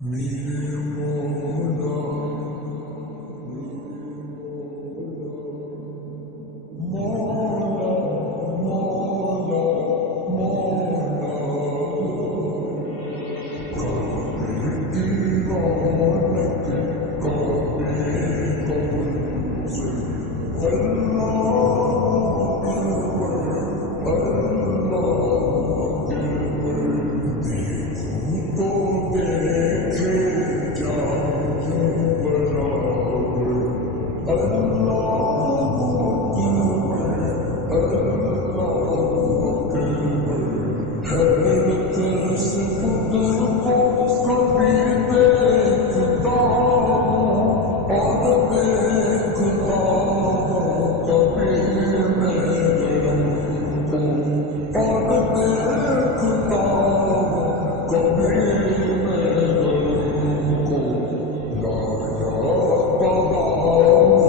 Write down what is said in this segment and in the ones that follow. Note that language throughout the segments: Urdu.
میرے مولا مولا مولا مولا کعبے کی رونق کعبے قبر سے اللہ اکبر اللہ اکبر دیکھوں تو دیکھے جاؤں برابر اللہ اکبر حیرت سے خود کو کبھی دیکھتا ہوں اور دیکھتا ہوں کبھی میرے رنگ کو اور دیکھتا ہوں کبھی میرے رنگ کو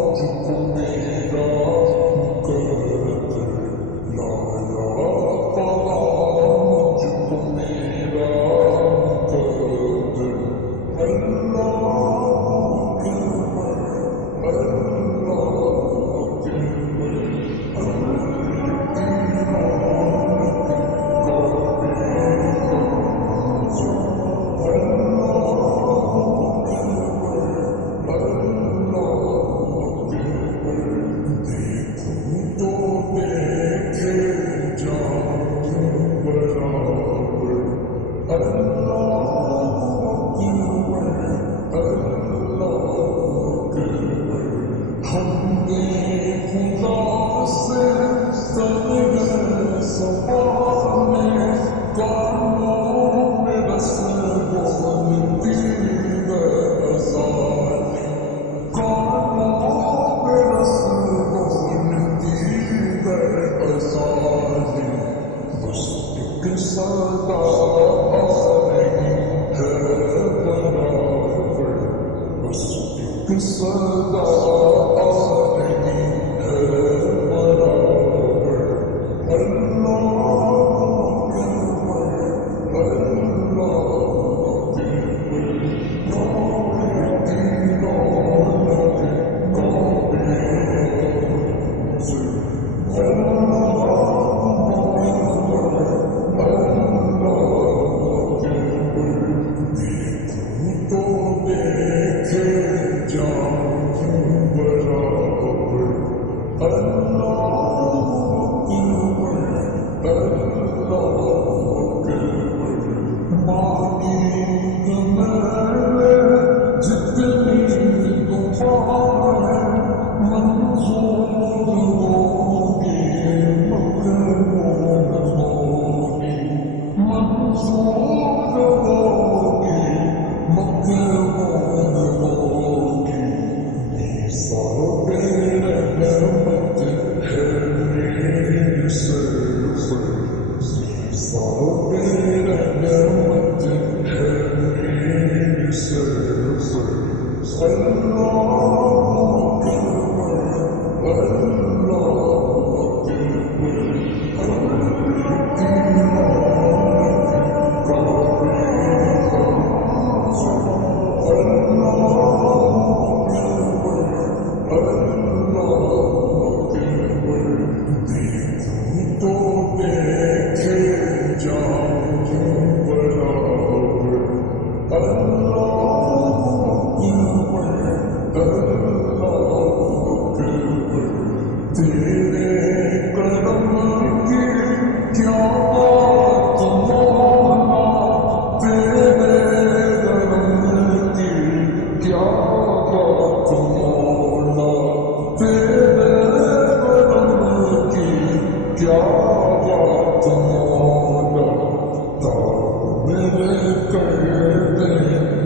لایا پڑا مجھ کو میرا مقدر لایا پڑا مجھ کو میرا مقدر اللہ اکبر اللہ اکبر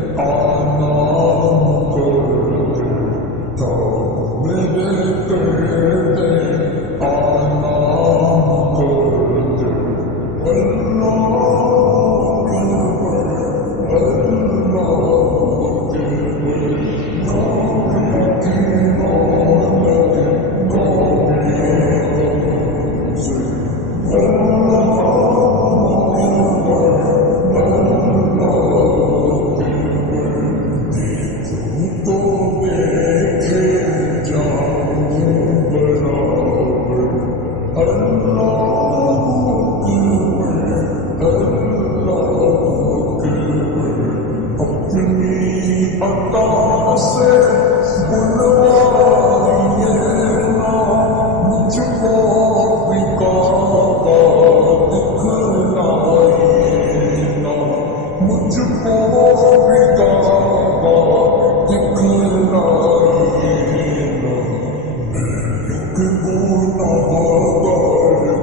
الله